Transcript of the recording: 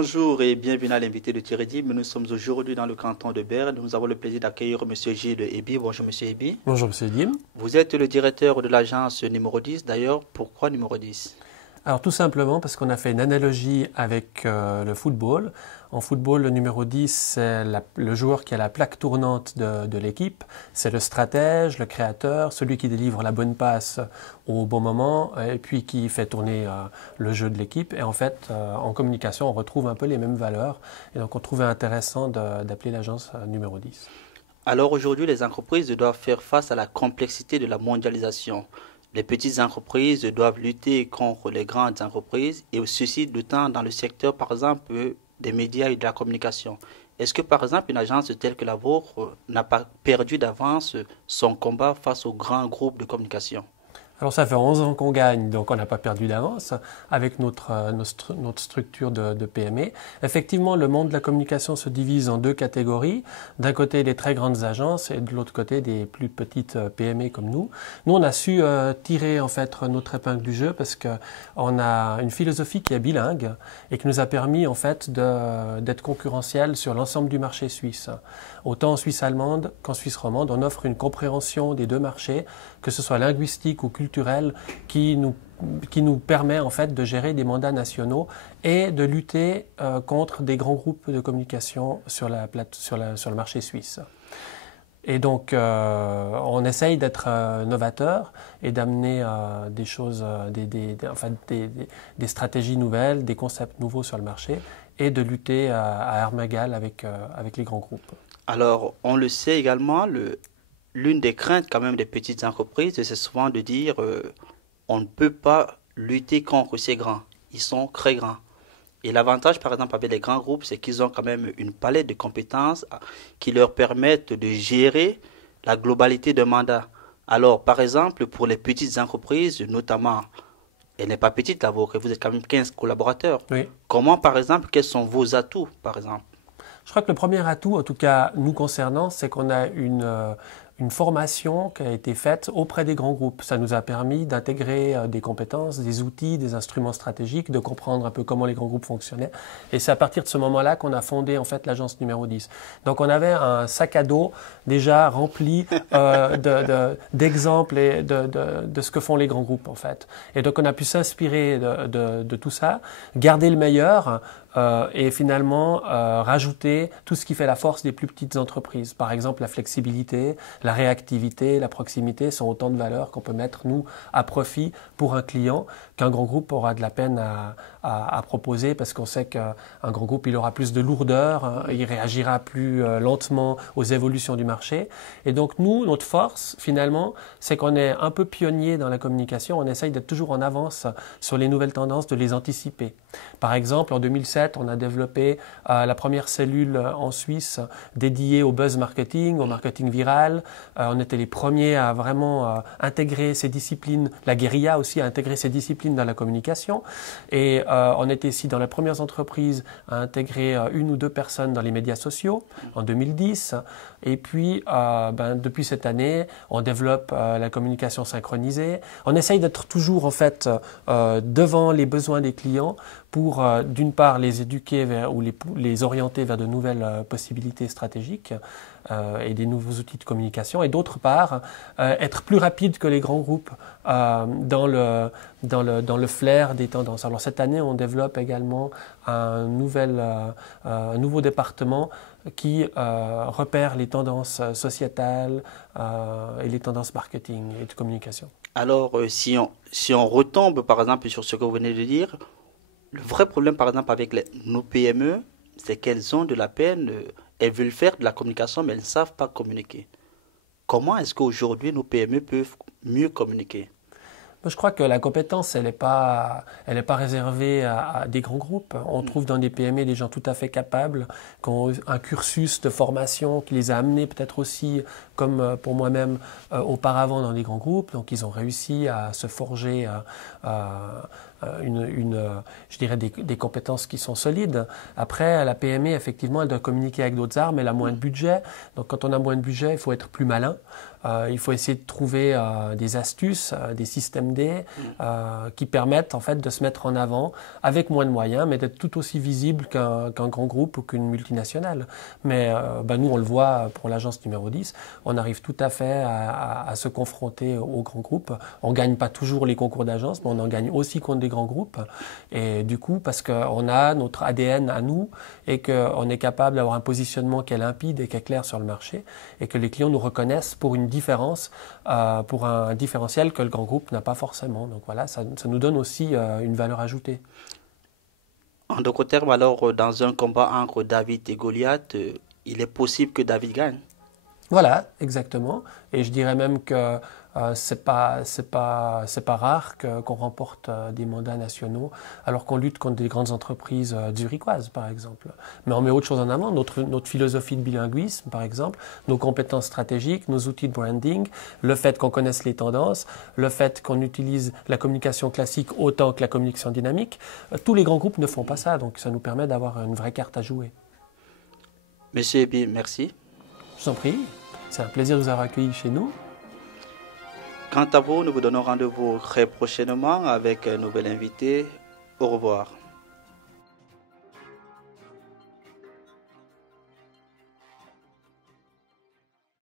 Bonjour et bienvenue à l'invité de Thierry Dib. Nous sommes aujourd'hui dans le canton de Berne. Nous avons le plaisir d'accueillir M. Gilles Ebi. Bonjour M. Ebi. Bonjour M. Dim. Vous êtes le directeur de l'agence numéro 10. D'ailleurs, pourquoi numéro 10? Alors tout simplement parce qu'on a fait une analogie avec le football. En football, le numéro 10, c'est le joueur qui a la plaque tournante de l'équipe. C'est le stratège, le créateur, celui qui délivre la bonne passe au bon moment et puis qui fait tourner le jeu de l'équipe. Et en fait, en communication, on retrouve un peu les mêmes valeurs. Et donc on trouvait intéressant d'appeler l'agence numéro 10. Alors aujourd'hui, les entreprises doivent faire face à la complexité de la mondialisation. Les petites entreprises doivent lutter contre les grandes entreprises et ceci d'autant dans le secteur, par exemple, des médias et de la communication. Est-ce que, par exemple, une agence telle que la vôtre n'a pas perdu d'avance son combat face aux grands groupes de communication? Alors ça fait 11 ans qu'on gagne, donc on n'a pas perdu d'avance avec notre structure de PME. Effectivement, le monde de la communication se divise en deux catégories. D'un côté, les très grandes agences et de l'autre côté, des plus petites PME comme nous. Nous, on a su tirer en fait notre épingle du jeu parce qu'on a une philosophie qui est bilingue et qui nous a permis en fait d'être concurrentiel sur l'ensemble du marché suisse. Autant en Suisse allemande qu'en Suisse romande, on offre une compréhension des deux marchés, que ce soit linguistique ou culturel, qui nous permet en fait de gérer des mandats nationaux et de lutter contre des grands groupes de communication sur le marché suisse. Et donc, on essaye d'être novateur et d'amener des choses, des stratégies nouvelles, des concepts nouveaux sur le marché et de lutter à armes égales avec les grands groupes. Alors, on le sait également, l'une des craintes quand même des petites entreprises, c'est souvent de dire on ne peut pas lutter contre ces grands. Ils sont très grands. Et l'avantage, par exemple, avec les grands groupes, c'est qu'ils ont quand même une palette de compétences qui leur permettent de gérer la globalité d'un mandat. Alors, par exemple, pour les petites entreprises, notamment, elle n'est pas petite, la vôtre, vous êtes quand même 15 collaborateurs. Oui. Comment, par exemple, quels sont vos atouts, par exemple? Je crois que le premier atout, en tout cas nous concernant, c'est qu'on a une formation qui a été faite auprès des grands groupes. Ça nous a permis d'intégrer des compétences, des outils, des instruments stratégiques, de comprendre un peu comment les grands groupes fonctionnaient. Et c'est à partir de ce moment-là qu'on a fondé en fait l'agence numéro 10. Donc on avait un sac à dos déjà rempli d'exemples et de ce que font les grands groupes en fait. Et donc on a pu s'inspirer de tout ça, garder le meilleur, et finalement rajouter tout ce qui fait la force des plus petites entreprises. Par exemple, la flexibilité, la réactivité, la proximité sont autant de valeurs qu'on peut mettre, nous, à profit pour un client qu'un grand groupe aura de la peine à proposer parce qu'on sait qu'un grand groupe, il aura plus de lourdeur, il réagira plus lentement aux évolutions du marché. Et donc, nous, notre force, finalement, c'est qu'on est un peu pionnier dans la communication. On essaye d'être toujours en avance sur les nouvelles tendances, de les anticiper. Par exemple, en 2007, on a développé la première cellule en Suisse dédiée au buzz marketing, au marketing viral. On était les premiers à vraiment intégrer ces disciplines. La guérilla aussi a intégré ces disciplines dans la communication. Et on était ici dans les premières entreprises à intégrer une ou deux personnes dans les médias sociaux en 2010. Et puis, depuis cette année, on développe la communication synchronisée. On essaye d'être toujours en fait devant les besoins des clients pour d'une part les éduquer ou les orienter vers de nouvelles possibilités stratégiques et des nouveaux outils de communication, et d'autre part être plus rapide que les grands groupes dans le flair des tendances. Alors cette année, on développe également un nouveau département qui repère les tendances sociétales et les tendances marketing et de communication. Alors, si on retombe, par exemple, sur ce que vous venez de dire, le vrai problème, par exemple, avec nos PME, c'est qu'elles ont de la peine, elles veulent faire de la communication, mais elles ne savent pas communiquer. Comment est-ce qu'aujourd'hui nos PME peuvent mieux communiquer? Je crois que la compétence, elle n'est pas réservée à des grands groupes. On trouve dans des PME des gens tout à fait capables, qui ont un cursus de formation qui les a amenés peut-être aussi, comme pour moi-même, auparavant dans des grands groupes. Donc ils ont réussi à se forger je dirais des compétences qui sont solides. Après, la PME, effectivement, elle doit communiquer avec d'autres armes, elle a moins de budget. Donc quand on a moins de budget, il faut être plus malin. Il faut essayer de trouver des astuces, des systèmes D qui permettent en fait de se mettre en avant avec moins de moyens, mais d'être tout aussi visible qu'un grand groupe ou qu'une multinationale. Mais nous, on le voit pour l'agence numéro 10, on arrive tout à fait à se confronter aux grands groupes. On ne gagne pas toujours les concours d'agence, mais on en gagne aussi contre des grands groupes. Et du coup, parce qu'on a notre ADN à nous et qu'on est capable d'avoir un positionnement qui est limpide et qui est clair sur le marché et que les clients nous reconnaissent pour une différence, pour un différentiel que le grand groupe n'a pas forcément. Donc voilà, ça nous donne aussi une valeur ajoutée. En d'autres termes, alors, dans un combat entre David et Goliath, il est possible que David gagne. Voilà, exactement. Et je dirais même que c'est pas rare qu'on remporte des mandats nationaux alors qu'on lutte contre des grandes entreprises zurichoises, par exemple. Mais on met autre chose en avant, notre philosophie de bilinguisme, par exemple, nos compétences stratégiques, nos outils de branding, le fait qu'on connaisse les tendances, le fait qu'on utilise la communication classique autant que la communication dynamique. Tous les grands groupes ne font pas ça, donc ça nous permet d'avoir une vraie carte à jouer. Monsieur Ebi, merci. Je vous en prie, c'est un plaisir de vous avoir accueilli chez nous. Quant à vous, nous vous donnons rendez-vous très prochainement avec un nouvel invité. Au revoir.